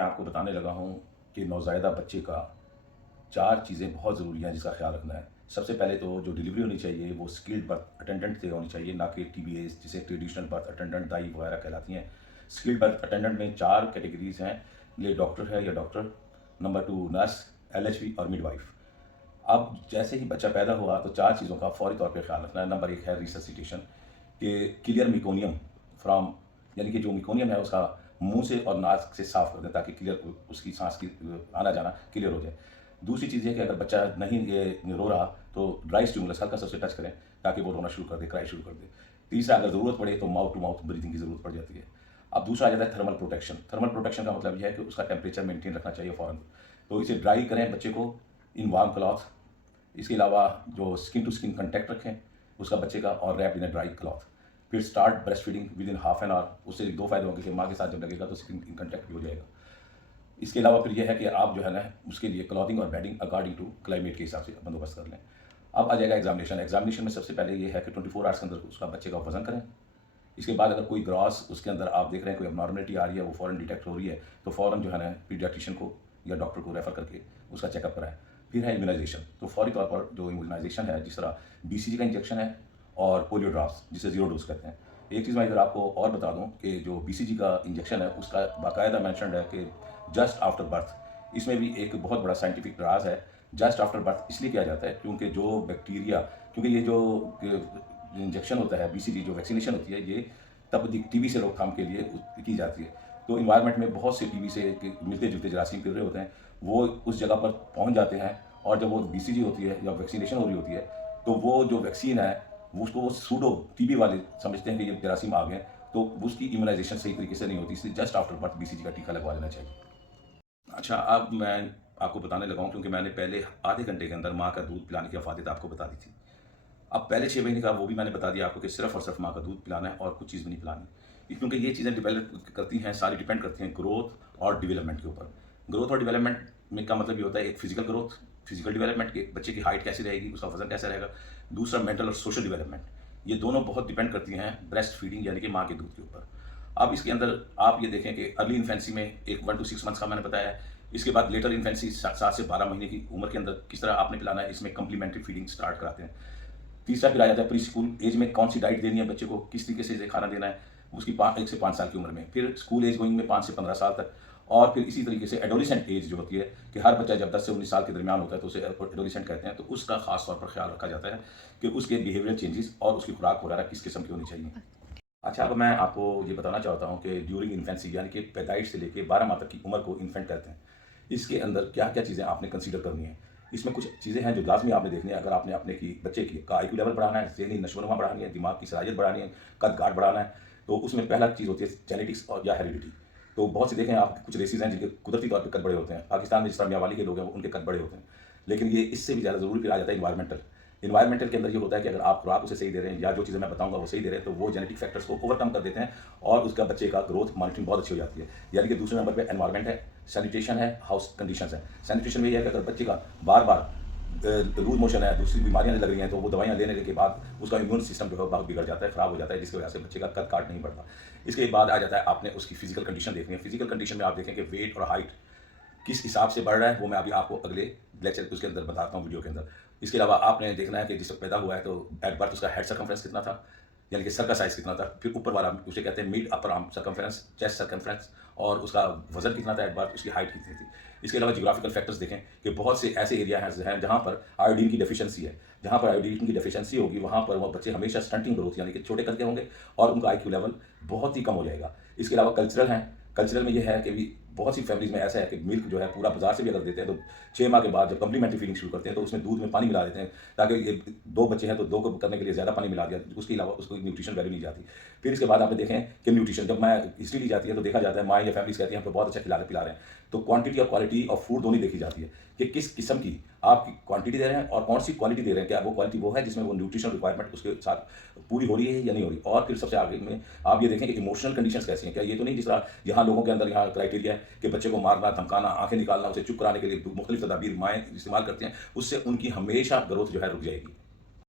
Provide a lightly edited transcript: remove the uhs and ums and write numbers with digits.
मैं आपको बताने लगा हूँ कि नवज़ायदा बच्चे का 4 चीज़ें बहुत ज़रूरी हैं जिसका ख़्याल रखना है। सबसे पहले तो जो डिलीवरी होनी चाहिए वो स्किल्ड बर्थ अटेंडेंट से होनी चाहिए, ना कि टीबीएस जिसे ट्रेडिशनल बर्थ अटेंडेंट दाई वगैरह कहलाती हैं। स्किल्ड बर्थ अटेंडेंट में 4 कैटेगरीज़ हैं, ये डॉक्टर है या डॉक्टर, नंबर 2 नर्स, एलएचवी और मिडवाइफ़। अब जैसे ही बच्चा पैदा हुआ तो 4 चीज़ों का फ़ौरी तौर पे ख़्याल रखना है। नंबर 1 है रिससिटेशन, कि क्लियर मेकोनियम फ्रॉम, यानी कि जो मेकोनियम है उसका मुँह से और नाक से साफ़ कर दें ताकि क्लियर उसकी साँस की आना-जाना क्लियर हो जाए। दूसरी चीज़ ये है कि अगर बच्चा नहीं ये रो रहा तो ड्राई स्टिमुलस हल्का सा उसे टच करें ताकि वो रोना शुरू कर दे, क्राई शुरू कर दे। तीसरा, अगर ज़रूरत पड़े तो माउथ टू माउथ ब्रीथिंग की ज़रूरत पड़ जाती है। अब दूसरा आ जाता है थर्मल प्रोटेक्शन। थर्मल प्रोटेक्शन का मतलब ये है कि उसका टेम्परेचर मेंटेन रखना चाहिए फ़ौरन। तो इसे ड्राई करें बच्चे को इन वार्म क्लॉथ। इसके अलावा जो स्किन टू स्किन कॉन्टैक्ट रखें उसका बच्चे का, और wrap in a dry cloth. फिर start breastfeeding within half an hour. उससे 2 फ़ायदे होंगे कि माँ के साथ जब लगेगा तो स्किन इन कॉन्टैक्ट भी हो जाएगा। इसके अलावा फिर ये है कि आप जो है ना उसके लिए क्लॉथिंग और बेडिंग अकॉर्डिंग टू क्लाइमेट के हिसाब से बंदोबस्त कर लें। अब आ जाएगा एग्जामिनेशन। एग्जामिनेशन में सबसे पहले ये है कि 24 आवर्स के अंदर उसका बच्चे का वजन करें। इसके बाद अगर कोई ग्रॉस उसके अंदर आप देख रहे हैं कोई अबनॉर्मलिटी आ रही है, वो फ़ौरन डिटेक्ट हो रही है, तो फ़ौरन जो है ना पीडियाट्रिशियन को या डॉक्टर को रेफ़र करके उसका चेकअप कराएं। फिर है इम्यूनाइजेशन। तो फौरी तौर पर जो इम्यूनाइजेशन है, जिस तरह बीसीजी का इंजेक्शन है और पोलियो ड्रॉप्स जिसे ज़ीरो डोज कहते हैं। एक चीज़ मैं इधर आपको और बता दूं कि जो बीसीजी का इंजेक्शन है उसका बाकायदा मेंशन्ड है कि जस्ट आफ्टर बर्थ। इसमें भी एक बहुत बड़ा साइंटिफिक राज है। जस्ट आफ्टर बर्थ इसलिए किया जाता है क्योंकि जो बैक्टीरिया, क्योंकि ये जो इंजेक्शन होता है बीसीजी, जो वैक्सीनेशन होती है, ये तब टीबी से रोकथाम के लिए की जाती है। तो इन्वायरमेंट में बहुत से टीबी से मिलते जुलते जरासीम फिर रहे होते हैं, वो उस जगह पर पहुंच जाते हैं, और जब वो बीसीजी होती है या वैक्सीनेशन हो रही होती है तो वो जो वैक्सीन है वो उसको सूडो टीबी वाले समझते हैं कि ये जरासीम आ गए, तो उसकी इम्यूनाइजेशन सही तरीके से नहीं होती, इसलिए जस्ट आफ्टर बर्थ बीसीजी का टीका लगवा लेना चाहिए। अच्छा, अब मैं आपको बताने लगा हूँ क्योंकि मैंने पहले आधे घंटे के अंदर माँ का दूध पिलाने की अफादियत आपको बता दी थी। अब पहले 6 महीने का वो भी मैंने बता दिया आपको कि सिर्फ़ और सिर्फ़ माँ का दूध पिलाना है और कुछ चीज़ भी नहीं पिलानी। क्योंकि ये चीज़ें डेवलप करती हैं, सारी डिपेंड करती हैं ग्रोथ और डेवलपमेंट के ऊपर। ग्रोथ और डेवलपमेंट में का मतलब ये होता है, एक फिज़िकल ग्रोथ, फिज़िकल डेवलपमेंट के बच्चे की हाइट कैसी रहेगी, उसका वज़न कैसा रहेगा। दूसरा मेंटल और सोशल डेवलपमेंट, ये दोनों बहुत डिपेंड करती हैं ब्रेस्ट फीडिंग यानी कि माँ के दूध के ऊपर। अब इसके अंदर आप ये देखें कि अर्ली इन्फेंसी में एक 1 टू 6 मंथ्स का मैंने बताया है। इसके बाद लेटर इन्फेंसी 7 से 12 महीने की उम्र के अंदर किस तरह आपने पिलाना है, इसमें कम्प्लीमेंट्री फीडिंग स्टार्ट कराते हैं। तीसरा फिर आ जाता है प्री स्कूल एज में कौन सी डाइट देनी है बच्चे को, किस तरीके से खाना देना है, उसकी 1 से 5 साल की उम्र में। फिर स्कूल एज गोइंग में 5 से 15 साल तक, और फिर इसी तरीके से एडोलिसेंट एज जो होती है कि हर बच्चा जब 10 से 19 साल के दरमियान होता है तो उसे एडोलिसेंट कहते हैं, तो उसका खास तौर पर ख्याल रखा जाता है कि उसके बिहेवियरल चेंजेस और उसकी खुराक वगैरह किस किस्म की होनी चाहिए। अच्छा, अब मैं आपको ये बताना चाहता हूँ कि ड्यूरिंग इन्फेंसी यानी कि पैदाइश से लेके 12 माह तक की उम्र को इन्फेंट कहते हैं। इसके अंदर क्या-क्या चीज़ें आपने कंसीडर करनी है। इसमें कुछ चीज़ें हैं जो लाज़मी आपने देखनी है अगर आपने अपने की बच्चे की का आईक्यू लेवल बढ़ाना है, ज़हनी नशो-व-नमा बढ़ानी है, दिमाग की सलाहियत बढ़ानी है, कद-काठ बढ़ाना है, तो उसमें पहला चीज़ होती है जेनेटिक्स और या हेरिडिटी। तो बहुत से देखें आप कुछ रेसेज़ हैं जिनके कुदरती तौर पे कद बड़े होते हैं। पाकिस्तान में जिस तरह मियाँवाली के लोग हैं उनके कद बड़े होते हैं। लेकिन ये इससे भी ज़्यादा ज़रूरी फिर आ जाता है एनवायरमेंटल। एनवायरमेंटल के अंदर ये होता है कि अगर आप खुराक उसे सही दे रहे हैं या जो चीज़ें मैं बताऊँगा वो सही दे रहे हैं, तो वो जेनेटिक फैक्टर्स को ओवरकम कर देते हैं और उसका बच्चे का ग्रोथ मॉनिटरिंग बहुत अच्छी हो जाती है। यानी कि दूसरे नंबर पे एनवायरमेंट है, सैनिटेशन है, हाउस कंडीशंस है। सैनिटेशन में ये है कि अगर बच्चे का बार-बार लूज़ मोशन है, दूसरी बीमारियाँ लग रही हैं, तो वो दवाइयाँ लेने के बाद उसका इम्यून सिस्टम जो है बहुत बिगड़ जाता है, खराब हो जाता है, जिसकी वजह से बच्चे का कद-काठ नहीं बढ़ता। इसके बाद आ जाता है आपने उसकी फिज़िकल कंडीशन देखनी है। फिज़िकल कंडीशन में आप देखें कि वेट और हाइट किस हिसाब से बढ़ रहा है, वो मैं अभी आपको अगले लेक्चर उसके अंदर बताता हूँ वीडियो के अंदर। इसके अलावा आपने देखना है कि जिस वक़्त पैदा हुआ है तो एट बर्थ उसका हेड सर्कम्फ्रेंस कितना था, यानी कि सर का साइज़ कितना था। फिर ऊपर वाला उसे कहते हैं mid upper arm circumference, chest circumference, और उसका वज़न कितना था एट बर्थ, उसकी हाइट कितनी थी। इसके अलावा ज्योग्राफिकल फैक्टर्स देखें कि बहुत से ऐसे एरिया हैं जहाँ पर आयोडीन की डेफिशिएंसी है। जहाँ पर आयोडीन की डेफिशिएंसी होगी वहाँ पर वो बच्चे हमेशा स्टंटिंग ग्रोथ यानी कि छोटे कद के होंगे और उनका आईक्यू लेवल बहुत ही कम हो जाएगा। इसके अलावा कल्चरल हैं। कल्चरल में ये है कि भी बहुत सी फैमिलीज़ में ऐसा है कि मिल्क जो है पूरा बाज़ार से भी अगर देते हैं तो 6 माह के बाद जब कम्प्लीमेंट्री फीडिंग शुरू करते हैं तो उसमें दूध में पानी मिला देते हैं ताकि ये 2 बच्चे हैं तो 2 को करने के लिए ज़्यादा पानी मिला दिया, उसके अलावा उसको न्यूट्रिशन वैल्यू नहीं जाती। फिर इसके बाद आपने देखें कि न्यूट्रिशन जब मैं हिस्ट्री ली जाती है तो देखा जाता है माँ या फैमिलीज़ कहती हैं हम तो बहुत अच्छा खिला पिला रहे हैं। तो क्वांटिटी और क्वालिटी ऑफ फूड दोनों ही देखी जाती है कि किस किस्म की आप क्वांटिटी दे रहे हैं और कौन सी क्वालिटी दे रहे हैं। क्या वो क्वालिटी वो है जिसमें वो न्यूट्रिशनल रिक्वायरमेंट उसके साथ पूरी हो रही है या नहीं हो रही। और फिर सबसे आगे में आप ये देखें कि इमोशनल कंडीशंस कैसी हैं। क्या ये तो नहीं जिस तरह यहाँ लोगों के अंदर यहाँ क्राइटेरिया है कि बच्चे को मारना, धमकाना, आंखें निकालना, उसे चुप कराने के लिए मुख्तलिफ तदाबीर माएँ इस्तेमाल करती हैं, उससे उनकी हमेशा ग्रोथ जो है रुक जाएगी।